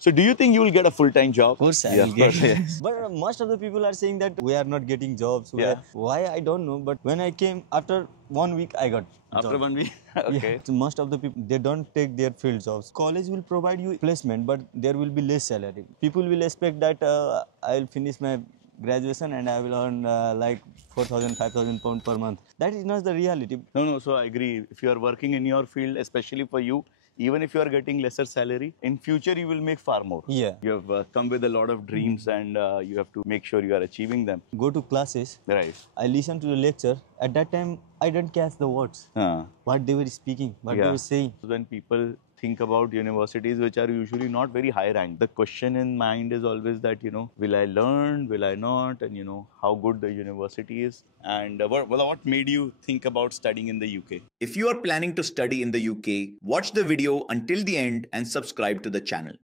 So do you think you will get a full-time job? Of course, I Yeah, will get. yes. But most of the people are saying that we are not getting jobs. Yeah. Why I don't know. But when I came after 1 week, I got After job. 1 week? Yeah. Okay. So most of the people they don't take their field jobs. College will provide you placement, but there will be less salary. People will expect that I'll finish my graduation and I will earn like 4,000, 5,000 pound per month. That is not the reality. No, so I agree. If you are working in your field, especially for you, even if you are getting lesser salary, in future you will make far more. Yeah. You have come with a lot of dreams and you have to make sure you are achieving them. Go to classes. Right. I listened to the lecture. At that time, I didn't catch the words. What they were speaking, what they were saying. When people think about universities which are usually not very high ranked, the question in mind is always that, will I learn, will I not, and how good the university is. And what made you think about studying in the UK? If you are planning to study in the UK, watch the video until the end and subscribe to the channel.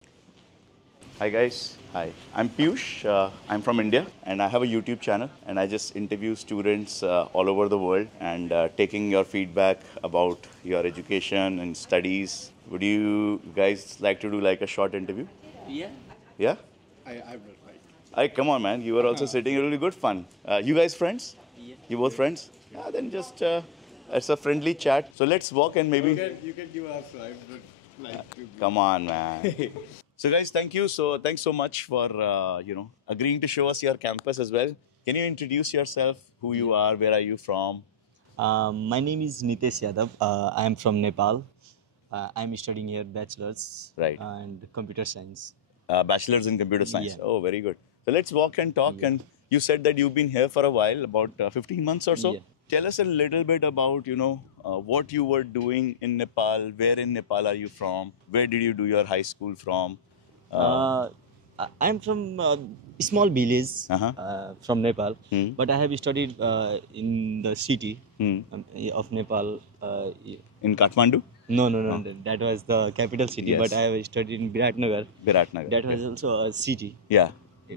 Hi guys, hi. I'm Piyush, I'm from India and I have a YouTube channel and I just interview students all over the world and taking your feedback about your education and studies. Would you guys like to do like a short interview? Yeah. Yeah? I will like. Hey, come on man, you were also sitting, really good fun. You guys friends? Yeah. You both friends? Yeah, then just, it's a friendly chat. So let's walk and maybe... You can give us. I would like to. Come on, man. So guys, thank you. So thanks so much for agreeing to show us your campus as well. Can you introduce yourself? Who you are? Where are you from? My name is Nitesh Yadav. I am from Nepal. I am studying here bachelor's Right. and computer science. Bachelor's in computer science. Yeah. Oh, very good. So let's walk and talk. And you said that you've been here for a while, about 15 months or so. Yeah. Tell us a little bit about what you were doing in Nepal. Where in Nepal are you from? Where did you do your high school from? I'm from a small village from Nepal, but I have studied in the city of Nepal. In Kathmandu? No, that was the capital city, Yes. but I have studied in Biratnagar. Biratnagar. That was also a city. Yeah.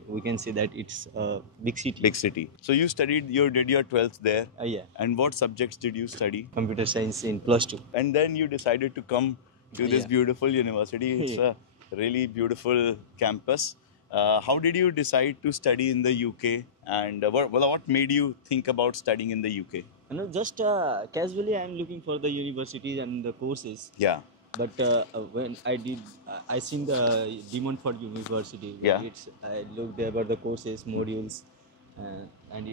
We can say that it's a big city. Big city. So you did your 12th there. Yeah. And what subjects did you study? Computer science in +2. And then you decided to come to this Yeah. beautiful university. It's a really beautiful campus. How did you decide to study in the UK? And what made you think about studying in the UK? Just casually, I'm looking for the universities and the courses. Yeah. But when I seen the demand for university. Yeah. I looked about the courses, modules, and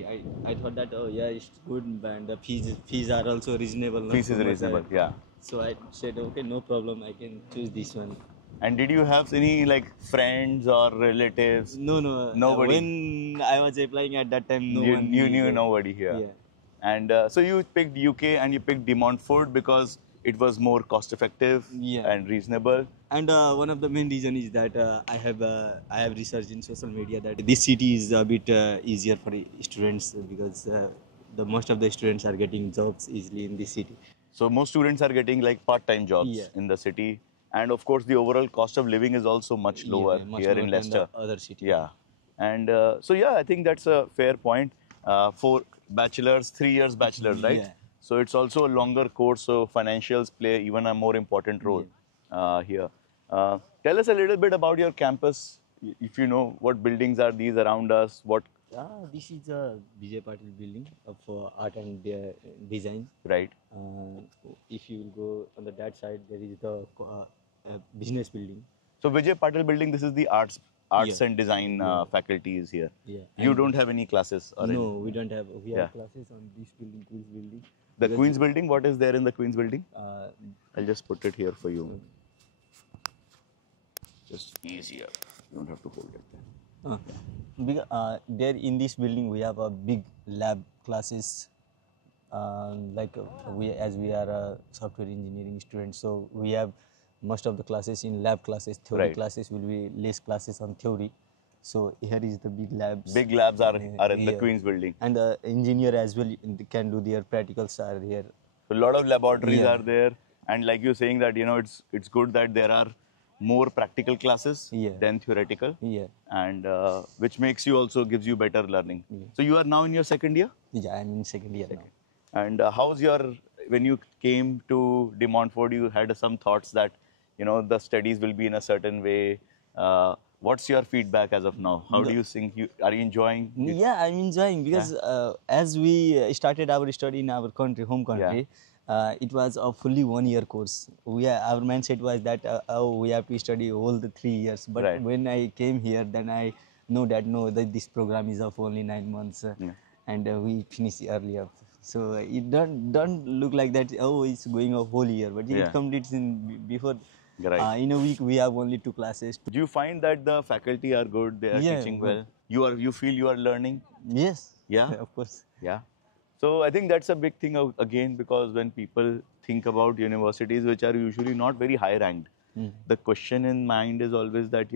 I thought that it's good, and the fees are also reasonable. not Fees so is much, reasonable. Yeah. So I said, okay, no problem, I can choose this one. And did you have any like friends or relatives? No. Nobody. When I was applying at that time, You one knew nobody here. Yeah. And so you picked UK and you picked De Montfort because it was more cost effective Yeah. and reasonable. And one of the main reason is that I have researched in social media that this city is a bit easier for students because most of the students are getting jobs easily in this city. So most students are getting like part-time jobs Yeah. in the city. And of course, the overall cost of living is also much lower much here lower in than Leicester. the other city. Yeah. And I think that's a fair point. For bachelors, 3 years bachelors, right? Yeah. So it's also a longer course, so financials play even a more important role here. Tell us a little bit about your campus. If you know what buildings are these around us, This is a Vijay Patil building of art and design. right? If you will go on that side, there is the business building. So Vijay Patil building, this is the arts Yeah. and design faculty is here. Yeah. You And- don't have any classes or No, we don't have. We have Yeah. classes on this building, Queen's building. The Because, Queen's building, what is there in the Queen's building? Uh, I'll just put it here for you. Just easier. You don't have to hold it there. there in this building we have a big lab classes. We are a software engineering student, so we have most of the classes in lab classes. Theory Right. classes will be less classes on theory. So here is the big labs. Big labs are in the here. Queen's building. And the engineer as well can do their practicals are here. So a lot of laboratories Yeah. are there. And like you're saying that, it's good that there are more practical classes Yeah. than theoretical. Yeah. And which gives you better learning. Yeah. So you are now in your second year? Yeah, I'm in second year now. And when you came to De Montfort, you had some thoughts that, the studies will be in a certain way. What's your feedback as of now? How do you think are you enjoying it? Yeah, I'm enjoying because as we started our study in our country, home country, it was a fully 1 year course. Our mindset was that we have to study all the 3 years. But Right. when I came here, then I know that that this program is of only 9 months, and we finish earlier. So it don't look like that. Oh, it's going a whole year, but Yeah. it completes in before. Right. In a week, we have only 2 classes. Do you find that the faculty are good? They are Yeah, teaching good. well. You feel you are learning. Yes. Yeah? Of course. Yeah. So I think that's a big thing again, because when people think about universities which are usually not very high ranked, the question in mind is always that,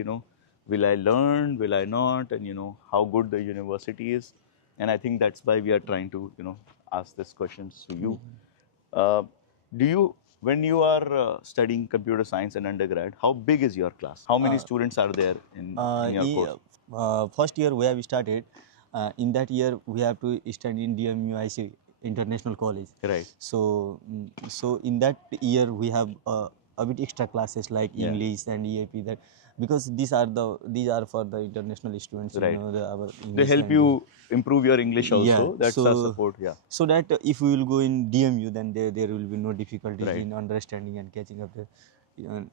will I learn, will I not, and how good the university is. And I think that's why we are trying to, ask these questions to you. Do you, when you are studying computer science in undergrad, how big is your class? How many students are there in your course? First year we have started. In that year we have to study in DMUIC International College. Right. So so in that year we have a bit extra classes like English and EAP, that because these are for the international students. Right. Our They English help language. you improve your English also. Yeah, That's so- our support. Yeah. So that if we will go in DMU, then there will be no difficulties Right. in understanding and catching up the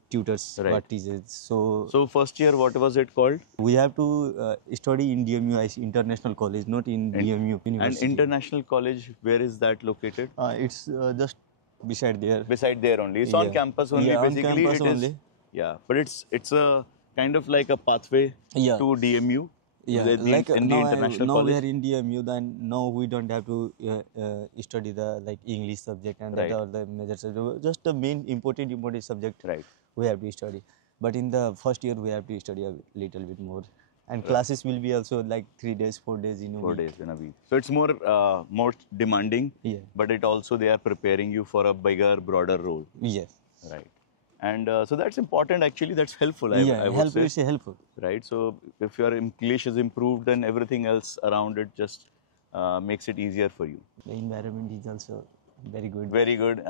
tutors Right. what teaches. So So first year, what was it called? we have to study in DMU International College, not in DMU And University. International College, where is that located? It's just beside there. Beside there only. It's on Yeah. campus only. Yeah, on Basically, campus it is. only. Yeah, but it's a kind of like a pathway Yeah. to DMU. Yeah, in the International now we College. are in DMU, then now we don't have to study the like English subject and Right. that are the major subject. Just the main important subject Right. we have to study. But in the first year we have to study a little bit more. And classes will be also like 3 days, 4 days in a 4 week. days in a week. So it's more demanding. Yeah. But it also they are preparing you for a bigger, broader role. Yes. Right. And so that's important. Actually, that's helpful. I would helpful say. is helpful. Right. So if your English is improved, then everything else around it just makes it easier for you. The environment is also very good. Very good.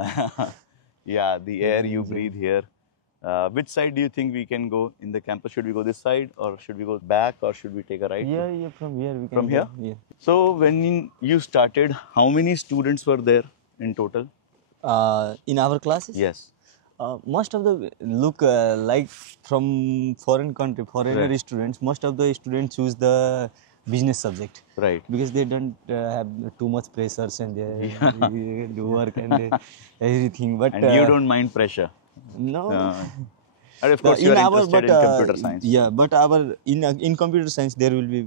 Yeah, the air you breathe here. Which side do you think we can go in the campus? Should we go this side, or should we go back, or should we take a right? Yeah, from here we can From go. here? Yeah. So when you started, how many students were there in total? In our classes? Yes. Most of the look like from foreign country, foreigner Right. students. Most of the students choose the business subject Right. because they don't have too much pressures and they do work and everything. But And you don't mind pressure. no. And of course, you are interested in computer science. Yeah, but our in computer science there will be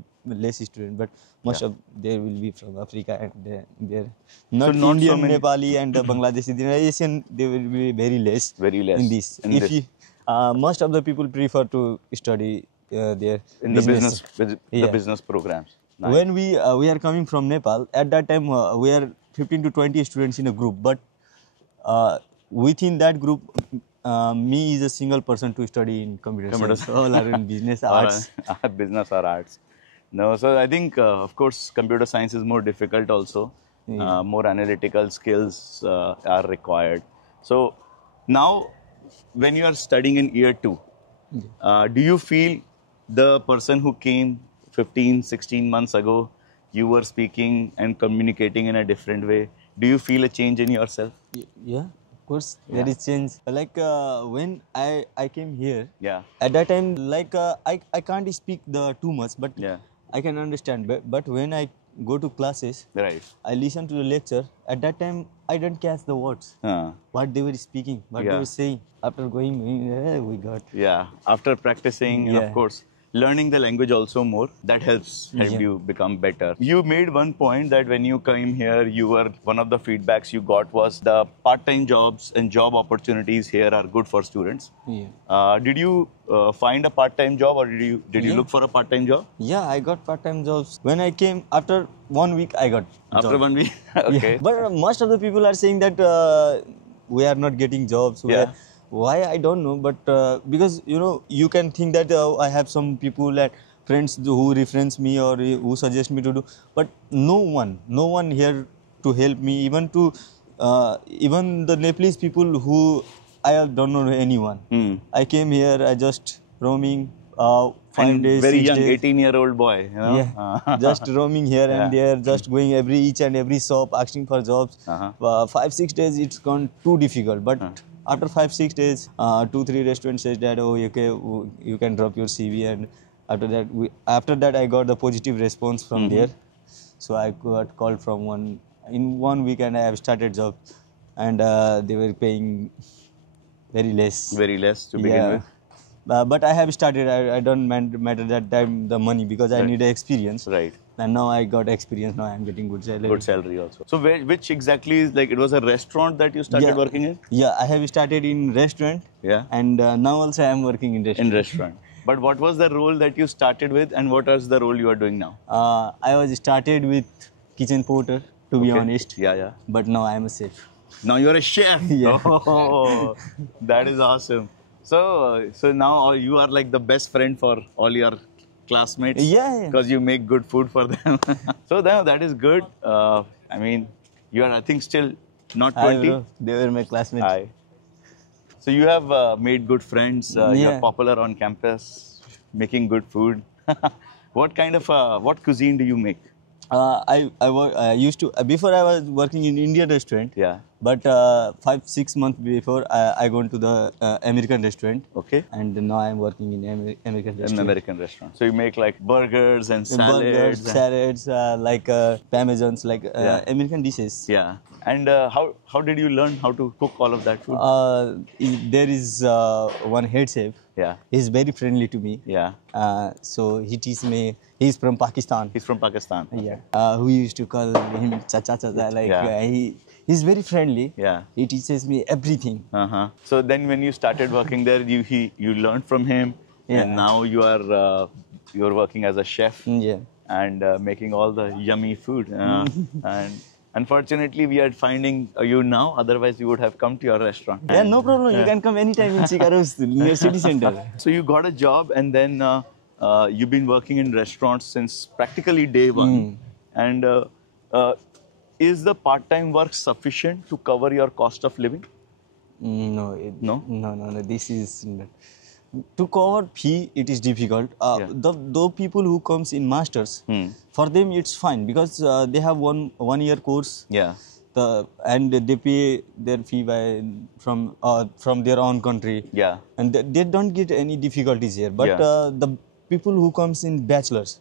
less student, but most of there will be from Africa and they're not, not so Indian, many- Nepali and Bangladeshi. The Asian they will be very less. Very less in this. in If this. you, most of the people prefer to study their In the business, the Yeah. business programs. Nice. When we are coming from Nepal, at that time we are 15 to 20 students in a group, but within that group, me is a single person to study in computer science. All are in business, arts. Business or arts. No, so I think, of course, computer science is more difficult also. More analytical skills are required. So now, when you are studying in year 2, do you feel the person who came 15, 16 months ago, you were speaking and communicating in a different way? Do you feel a change in yourself? Yeah, of course, there is change. Like when I came here, Yeah. at that time, like I can't speak too much, but Yeah. I can understand. But when I go to classes, Right. I listen to the lecture. At that time, I don't catch the words, what they were speaking, what they Yeah. were saying. After going, we got. Yeah, after practicing and of Yeah. course learning the language also more, that helps Yeah. you become better. You made one point that when you came here, you were one of the feedbacks you got was the part-time jobs and job opportunities here are good for students. Yeah. Did you find a part-time job, or did you Yeah. look for a part-time job Yeah, I got part-time jobs. When I came, after 1 week, I got after job. 1 week? Okay. Yeah. But most of the people are saying that we are not getting jobs. Yeah. Why, I don't know. But because you can think that I have some people and friends who reference me or who suggest me to do. But no one here to help me. Even the Nepalese people who I don't know anyone. I came here. I just roaming. 5 And days, very 6 young, days. 18-year-old boy. You know? Yeah, just roaming here and Yeah. there, just going each and every shop asking for jobs. Uh-huh. 5 6 days it's gone too difficult. But after 5 6 days, 2 3 restaurants says that okay, you can drop your CV, and after that I got the positive response from there. So I got called from in 1 week, and I have started job, and they were paying very less. Very less to begin Yeah. with. But I have started. I don't matter that time the money, because I Right. need experience. Right. And now I got experience. Now I'm getting good salary. Good salary also. So which exactly is like, it was a restaurant that you started Yeah. working in? Yeah, I have started in restaurant. Yeah. And now also I am working in restaurant. In restaurant. But what was the role that you started with, and what is the role you are doing now? I was started with kitchen porter, to be Okay. honest. Yeah, yeah. But now I am a chef. Now you're a chef. Yeah. Oh, that is awesome. So now you are like the best friend for all your classmates. Yeah, yeah. Because you make good food for them. So now that is good. I mean, you are, I think, still not Hi, 20. bro. They were my classmates. Hi. So you have made good friends. You're Yeah. popular on campus, making good food. What kind of what cuisine do you make? I used to before I was working in Indian restaurant. Yeah. But 5 6 months before I gone to the American restaurant. Okay. And now I'm working in American In restaurant. an American restaurant. So you make like burgers and salads. Burgers, and- salads, like parmesans, like Yeah. American dishes. Yeah. And how did you learn how to cook all of that food? There is one head chef. Yeah. He's very friendly to me. Yeah. So he teaches me. He's from Pakistan. He's from Pakistan. Yeah. We used to call him Chacha Chacha. Like Yeah. he's very friendly. Yeah. He teaches me everything. Uh-huh. So then when you started working there, you learned from him, Yeah. and now you're working as a chef. Yeah. And making all the yummy food. And unfortunately, we are finding you now. Otherwise, you would have come to your restaurant. Yeah, no problem. You can come anytime in Chicago's near city center. So you got a job, and then you've been working in restaurants since practically day one. And is the part-time work sufficient to cover your cost of living? No, No? no. This is to cover fee. It is difficult. Yeah. The people who comes in masters, for them it's fine, because they have one year course. Yeah. And they pay their fee from their own country. Yeah. And they don't get any difficulties here. But Yeah. the people who comes in bachelors,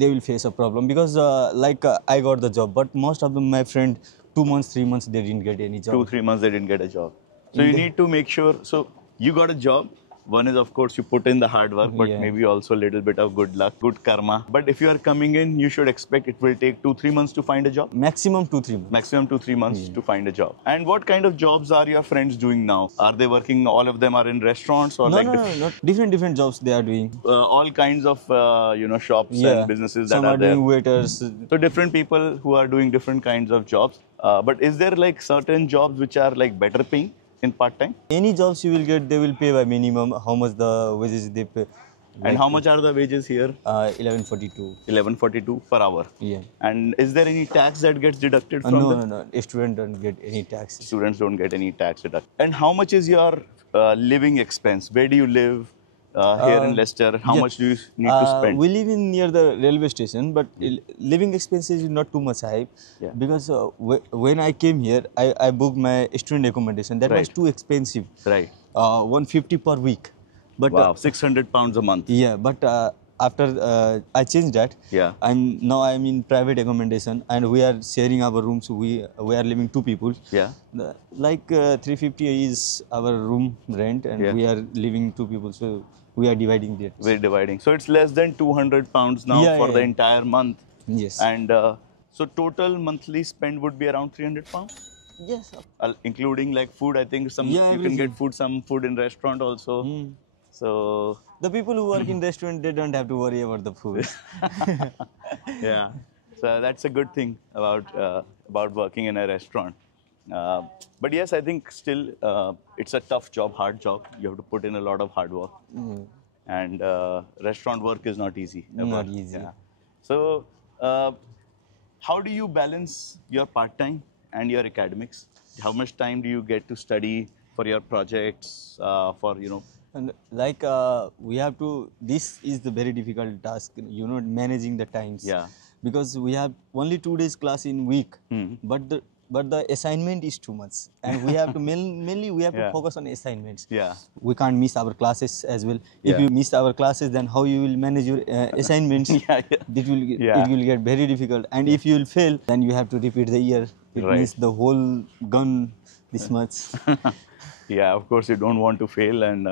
they will face a problem, because I got the job, but most of them, my friend, 2 months, 3 months, they didn't get any job. 2-3 months they didn't get a job. So you need to make sure. So you got a job. One is, of course, you put in the hard work, but Yeah. maybe also a little bit of good luck, good karma. But if you are coming in, you should expect it will take 2-3 months to find a job. Maximum 2 3 months. Maximum 2-3 months to find a job. And what kind of jobs are your friends doing now? Are they working? All of them are in restaurants, or No, like no, not different jobs they are doing. all kinds of shops and businesses that Some are are there. doing waiters. So different people who are doing different kinds of jobs. But is there like certain jobs which are like better paying in part time? Any jobs you will get, they will pay by minimum. How much the wages they pay? And how much are the wages here? 1142. 1142 per hour. Yeah. And is there any tax that gets deducted from them? No. A student don't get any tax. Students don't get any tax deduction. And how much is your living expense? Where do you live here in Leicester? How much do you need to spend? We live in near the railway station, but living expenses is not too much high. Yeah. Because when I came here, I booked my student accommodation. That was Right. too expensive. Right. 150 per week. But Wow, 600 pounds a month. yeah, but after I changed that, Yeah. I'm in private accommodation, and we are sharing our rooms. We are living 2 people. Yeah. 350 is our room rent, and Yeah. we are living 2 people. So we are dividing that. We're dividing. So it's less than 200 pounds now Yeah, for yeah, the yeah. entire month. Yes. And so total monthly spend would be around 300 pounds, Yes. including like food. I think Yeah, you can everything. get some food in restaurant also. So The people who work in restaurant, they don't have to worry about the food. yeah, so that's a good thing about working in a restaurant. But yes, I think still it's a tough job, hard job. You have to put in a lot of hard work, and restaurant work is not easy. ever. Not easy. Yeah. So how do you balance your part time and your academics? How much time do you get to study for your projects, for And like we have to, this is the very difficult task, you know, managing the times. Yeah. Because we have only 2 days class in week, Hmm. but the assignment is too much, and we have to mainly we have to Yeah. focus on assignments. Yeah. We can't miss our classes as well. If Yeah. you miss our classes, then how you will manage your assignments? Yeah, yeah. Yeah. It will get very difficult. And if you will fail, then you have to repeat the year. It Right. means the whole gun this much. Yeah, of course, you don't want to fail, and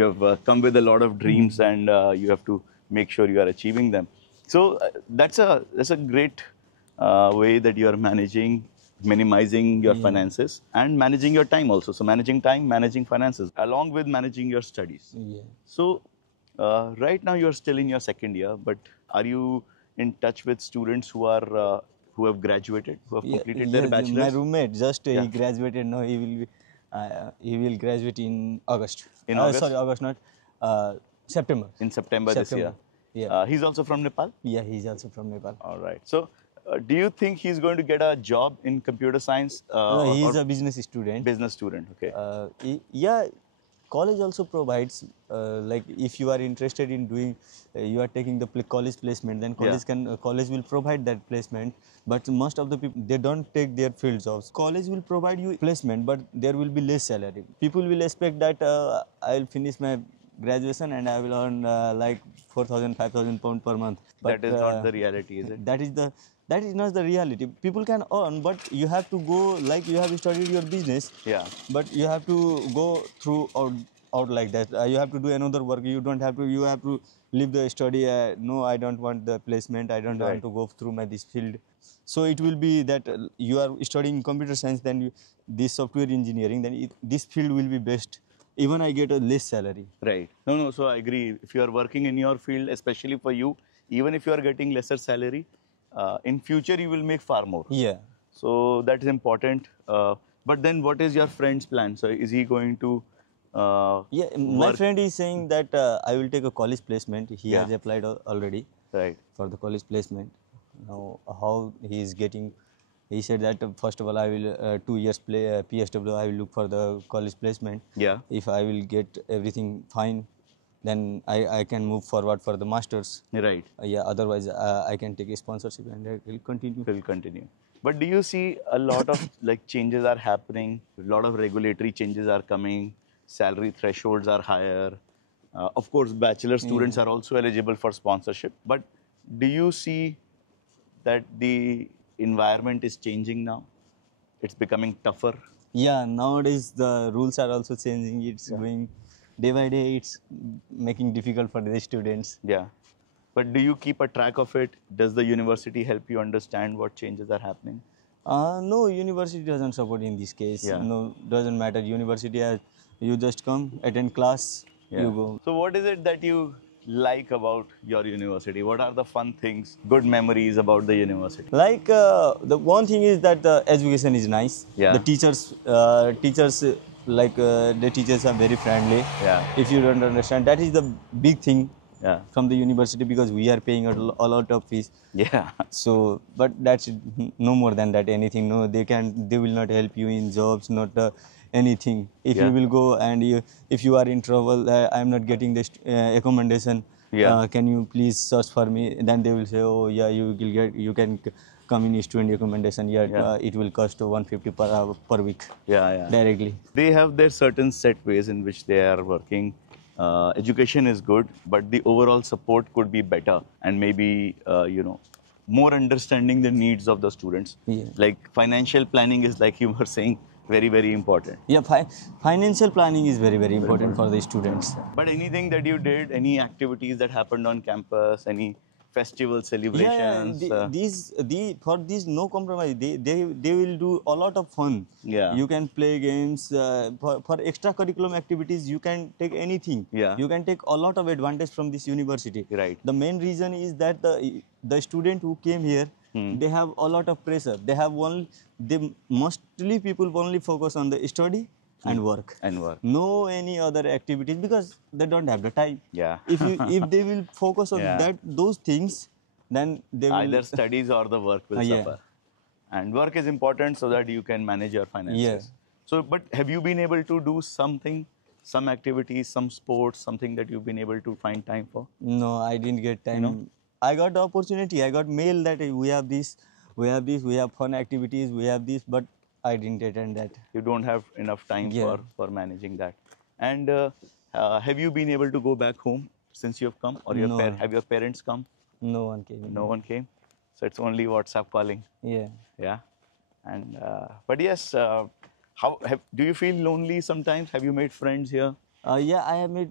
you have come with a lot of dreams, and you have to make sure you are achieving them. So that's a great way that you are minimizing your finances, and managing your time also. So managing time, managing finances, along with managing your studies. Yeah. So right now you're still in your second year, but are you in touch with students who have graduated, who have completed their My bachelor's? roommate just Yeah. he graduated. Now he will graduate in August. In August? Sorry, August not September. In September this year. Yeah. He's also from Nepal? Yeah, he's also from Nepal. All right. So, do you think he's going to get a job in computer science? No, or- he's or a business student. business student. Okay. Yeah, college also provides like if you are interested in doing, you are taking the college placement, then college will provide that placement. But most of the people, they don't take their field jobs. College will provide you placement, but there will be less salary. People will expect that I'll finish my graduation and I will earn like 4,000, 5,000 pound per month. But that is not the reality, is it? that is not the reality. People can earn, but you have to go, like you have studied your business. Yeah. But you have to go through out like that. You have to do another work. You don't have to. You have to leave the study. No, I don't want the placement. I don't Right. want to go through this field. So it will be that you are studying computer science, then this software engineering, then this field will be best. Even I get a less salary. Right. No. So I agree. If you are working in your field, especially for you, even if you are getting lesser salary, in future you will make far more. Yeah. So that is important. But then, what is your friend's plan? So is he going to? Yeah, my work- friend is saying that I will take a college placement. He Yeah. has applied already Right. for the college placement. Now, how he is getting, he said that first of all, I will 2 years PSW, I will look for the college placement. Yeah. If I will get everything fine, then I can move forward for the masters. Right. Yeah, otherwise I can take a sponsorship and I will continue. Will continue. But do you see a lot of like changes are happening? A lot of regulatory changes are coming. Salary thresholds are higher. Of course, bachelor students are also eligible for sponsorship. But do you see that the environment is changing now? It's becoming tougher. Yeah, nowadays the rules are also changing. It's going day by day. It's making difficult for the students. Yeah. But do you keep a track of it? Does the university help you understand what changes are happening? No, university doesn't support in this case. Yeah. No, doesn't matter. University, you just come, attend class, you go. So what is it that you like about your university? What are the fun things, good memories about the university? Like the one thing is that the education is nice. Yeah. The teachers, the teachers are very friendly. Yeah. If you don't understand, that is the big thing Yeah. from the university because we are paying a lot of fees. Yeah. So, but that's no more than that. Anything? No, they will not help you in jobs, not anything. If Yeah. you will go and if you are in trouble, I am not getting this accommodation. Yeah. Can you please search for me? Then they will say, oh yeah, you can come in student accommodation. Yeah, Yeah. it will cost 150 per hour per week Yeah. directly. They have their certain set ways in which they are working. Education is good, but the overall support could be better, and maybe more understanding the needs of the students. Yeah. Like financial planning is, like you were saying, very, very important. Yeah, financial planning is very, very important for the students. But anything that you did, any activities that happened on campus, any festival celebrations? For this no compromise. They will do a lot of fun. Yeah. You can play games for extracurriculum activities. You can take anything. Yeah. You can take a lot of advantage from this university. Right. The main reason is that the student who came here, they have a lot of pressure. Mostly people only focus on the study and work. And work. No any other activities because they don't have the time. Yeah. If they will focus on Yeah. those things, then they will Either studies or the work will Yeah. suffer. And work is important so that you can manage your finances. Yeah. So, but have you been able to do something some activities, some sports, something that you've been able to find time for? No, I didn't get time. know? I got the opportunity. I got mail that we have this, we have this, we have fun activities, we have this, but I didn't attend that. You don't have enough time Yeah. for managing that. And have you been able to go back home since you have come, or No. have your parents come? No one came. No one came, so it's only WhatsApp calling. Yeah. Yeah, and but yes, do you feel lonely sometimes? Have you made friends here? Yeah, I have made,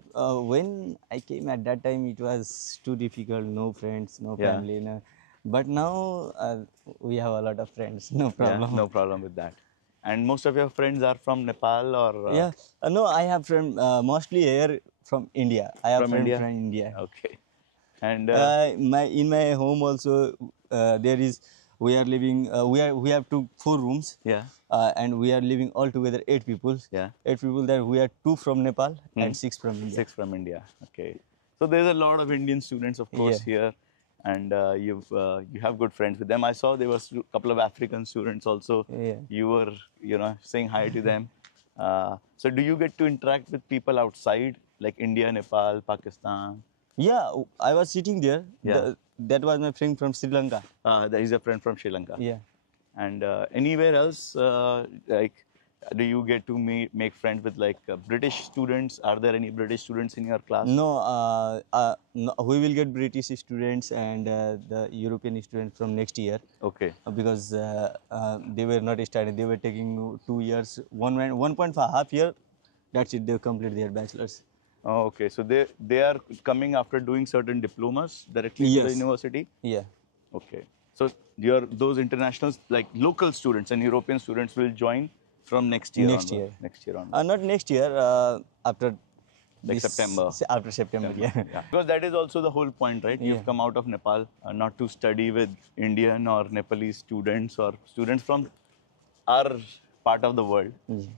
when I came at that time, it was too difficult, no friends, no Yeah. family. No. But now we have a lot of friends, no problem. Yeah, no problem with that. And most of your friends are from Nepal or Yeah. No, I have friends mostly here from India. I have From friends India? from India. Okay. And In my home also there is, we are living, we have four rooms. yeah, And we are living all together 8 people. Yeah. 8 people, that we are 2 from Nepal and 6 from India. 6 from India. Okay. So there's a lot of Indian students, of course, Yeah. here, and you have good friends with them. I saw there was a couple of African students also. Yeah. You were saying hi to them. So do you get to interact with people outside like India, Nepal, Pakistan? Yeah, I was sitting there. Yeah. That was my friend from Sri Lanka. There is a friend from Sri Lanka. Yeah. And anywhere else, like, do you get to make friends with like British students? Are there any British students in your class? No, we will get British students and the European students from next year. Okay. Because they were not studying. They were taking 2 years, 1.5 year. That's it. They complete their bachelor's. Oh, okay. So they are coming after doing certain diplomas directly to the Yes. university? Yeah. Okay. So those internationals, like local students and European students, will join from next year Next onward. year. Next year onward. Not next year. After Like September. After September, yeah. Yeah. Because that is also the whole point, right? You've Yeah. come out of Nepal not to study with Indian or Nepalese students or students from our part of the world,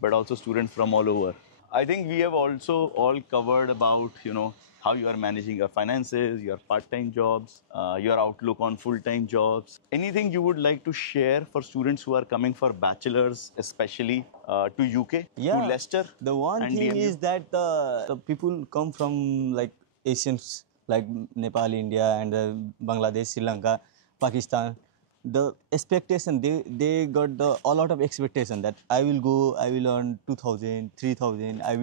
but also students from all over. I think we have also all covered about, how you are managing your finances, your part-time jobs, your outlook on full-time jobs. Anything you would like to share for students who are coming for bachelors, especially to UK, to Leicester? The one and thing DMU? is that the people come from like Asians, like Nepal, India, and Bangladesh, Sri Lanka, Pakistan. The expectation, they got a lot of expectation that I will go, I will earn 2,000, 3,000, I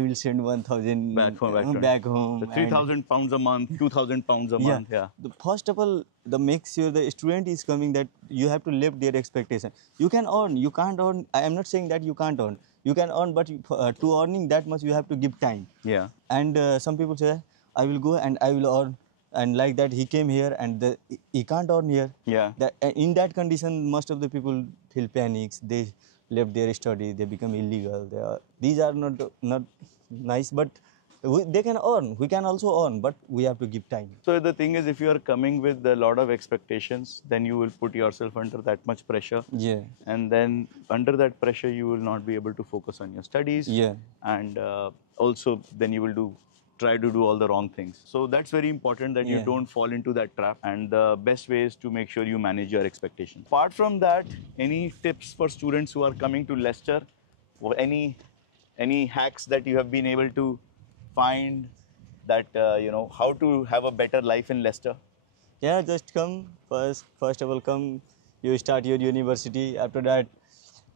will send 1,000 back home. back home. The and- 3,000 pounds a month, 2,000 pounds a month. Yeah. First of all, the make sure the student is coming that you have to live their expectation. You can earn, you can't earn. I am not saying that you can't earn. You can earn, but to earning that much, you have to give time. Yeah. And some people say, I will go and I will earn. And like that, he came here and he can't earn here. Yeah. In that condition, most of the people feel panics. They left their study. They become illegal. These are not nice, but they can earn. We can also earn, but we have to give time. So the thing is, if you are coming with a lot of expectations, then you will put yourself under that much pressure. Yeah. And then under that pressure, you will not be able to focus on your studies. Yeah. And also, then you will try to do all the wrong things. So that's very important that you Yeah. don't fall into that trap. And the best way is to make sure you manage your expectations. Apart from that, any tips for students who are coming to Leicester? Or any hacks that you have been able to find that, how to have a better life in Leicester? Yeah, just come. First of all, come. You start your university. After that,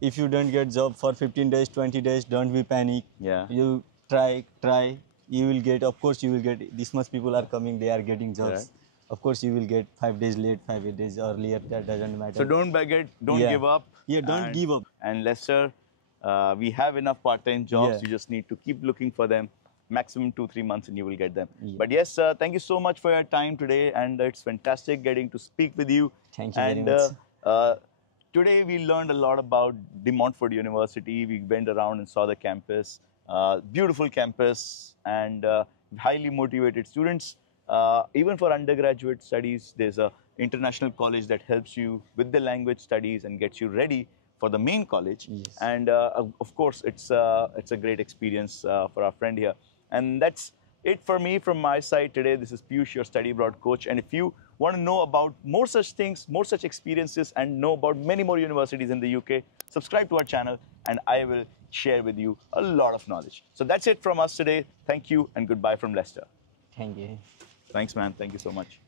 if you don't get job for 15 days, 20 days, don't be panic. Yeah. You try. You will get, of course, you will get. This much people are coming. They are getting jobs. Right. Of course, you will get 5 days late, 5 days earlier. That doesn't matter. So don't beg it, don't Yeah. give up. Yeah, don't give up. And Leicester, we have enough part-time jobs. Yeah. You just need to keep looking for them. Maximum 2-3 months and you will get them. Yeah. But yes, thank you so much for your time today, and it's fantastic getting to speak with you. Thank you very and, much. Today we learned a lot about De Montfort University. We went around and saw the campus. Beautiful campus and highly motivated students. Even for undergraduate studies, there's a international college that helps you with the language studies and gets you ready for the main college. Yes. And of course, it's a great experience for our friend here. And that's it for me from my side today. This is Piyush, your study abroad coach. And if you want to know about more such things, more such experiences, and know about many more universities in the UK, subscribe to our channel, and I will share with you a lot of knowledge. So that's it from us today. Thank you and goodbye from Leicester. Thank you. Thanks, man. Thank you so much.